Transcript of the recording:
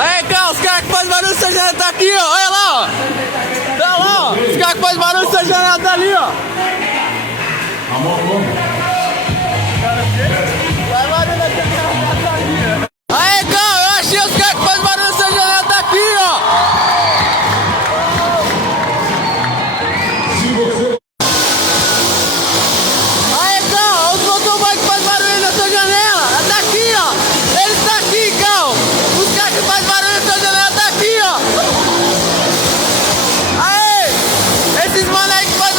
Aí, Cal, os caras que fazem barulho nessa janela tá aqui, ó. Olha lá, ó. Tá lá, ó. Os caras que fazem barulho nessa janela tá ali, ó. Vai barulho nessa janela tá ali, ó. Aí, Cal, eu achei os caras que fazem barulho nessa janela tá aqui, ó. Esses mano aí que faz